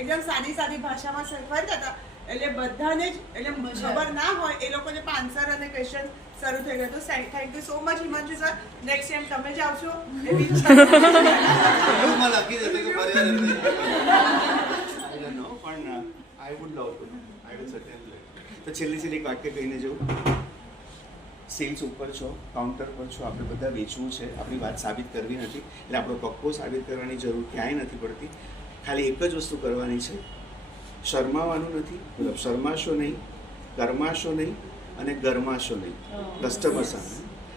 એકદમ સાદી સાદી ભાષામાં શીખવાડતા હતા. એટલે બધાને જ એટલે ખબર ના હોય એ લોકોને પણ આન્સર અને ક્વેશ્ચન શરૂ થઈ ગયો. તો thank you so much Himanshu sir. Next time તમે જ આવશો એવી ઈચ્છા. I would love to know. I will certainly let you know. તો છેલ્લી એક વાક્ય કહીને જવું. સેલ્સ ઉપર છો, કાઉન્ટર પર છો, આપણે બધા વેચવું છે, આપણી વાત સાબિત કરવી નથી. એટલે આપણો પક્કો સાબિત કરવાની જરૂર ક્યાંય નથી પડતી. ખાલી એક જ વસ્તુ કરવાની છે, શરમાવાનું નથી. મતલબ શરમાશો નહીં, ગરમાશો નહીં અને ગરમાશો નહીં કસ્ટમર સામે.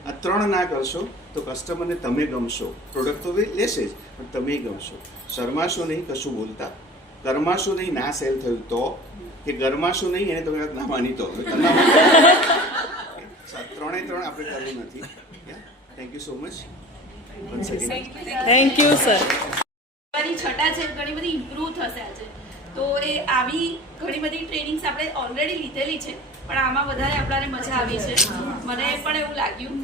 આ ત્રણ ના કરશો તો કસ્ટમરને તમે ગમશો. પ્રોડક્ટ તો લેશે જ પણ તમે ગમશો. શરમાશો નહીં કશું બોલતા, ગરમાશો નહીં ના સેલ થયું તો, કે ગરમાશો નહીં એને તમે ના માની તો. ત્રણે ત્રણ આપણે કરવું નથી. Thank you so much. Thank you sir. છઠ્ઠા છે, ઘણી બધી ઇમ્પ્રૂવ થશે આજે. તો એ આવી ઘણી બધી ટ્રેનિંગ્સ આપણે ઓલરેડી લીધેલી છે, પણ આમાં વધારે આપણને મજા આવી છે. મને પણ એવું લાગ્યું.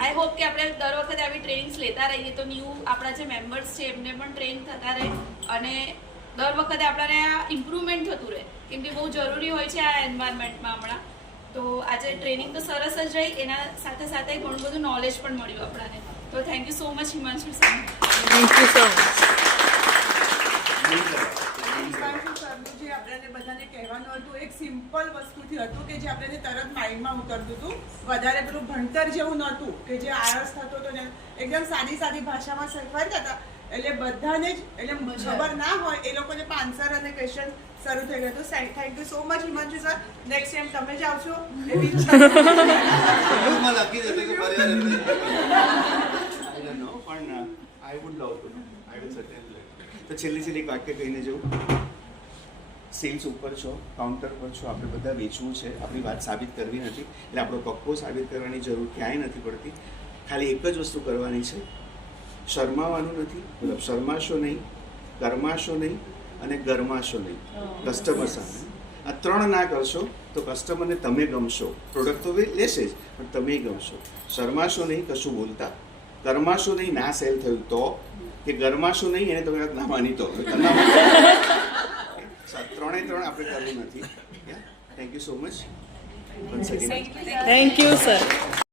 આઈ હોપ કે આપણે દર વખતે આવી ટ્રેનિંગ્સ લેતા રહીએ તો ન્યૂ આપણા જે મેમ્બર્સ છે એમને પણ ટ્રેન થતા રહે અને દર વખતે આપણને આ ઇમ્પ્રુવમેન્ટ થતું રહે, કેમ કે બહુ જરૂરી હોય છે આ એન્વાયરમેન્ટમાં હમણાં. તો આજે ટ્રેનિંગ તો સરસ જ રહી, એના સાથે સાથે ઘણું બધું નોલેજ પણ મળ્યું આપણને. તો thank you so much Himanshu sir. Thank you so much. Himanshu સરનું જે આપણને બધાને કહેવાનું હતું એક સિમ્પલ વસ્તુથી હતું કે જે આપણને તરત માઇન્ડમાં ઉતરતું હતું. વધારે પેલું ભણતર જેવું નહોતું કે જે આળસ થતો હતો ને એકદમ સાદી સાદી ભાષામાં શીખવાડતા હતા. એટલે બધાને જ એટલે ખબર ના હોય એ લોકોને પણ આન્સર અને ક્વેશ્ચન શરૂ થઈ ગયો. તો thank you so much Himanshu sir. Next time તમે જ આવશો એવી ઈચ્છા. I would love to know. I will certainly let you know. તો છેલ્લી એક વાક્ય કહીને જવું. સેલ્સ ઉપર છો, કાઉન્ટર પર છો, આપણે બધા વેચવું છે, આપણી વાત સાબિત કરવી નથી. એટલે આપણો પક્કો સાબિત કરવાની જરૂર ક્યાંય નથી પડતી. ખાલી એક જ વસ્તુ કરવાની છે, શરમાવાનું નથી. મતલબ શરમાશો નહીં, ગરમાશો નહીં અને ગરમાશો નહીં કસ્ટમર સામે. આ ત્રણ ના કરશો તો કસ્ટમરને તમે ગમશો. પ્રોડક્ટ તો લેશે જ પણ તમે ગમશો. શરમાશો નહીં કશું બોલતા, ગરમાશો નહીં ના સેલ થયું તો, કે ગરમાશો નહીં એને તમે ના માની તો. ત્રણે ત્રણ આપણે કરવું નથી. Thank you so much. Thank you sir.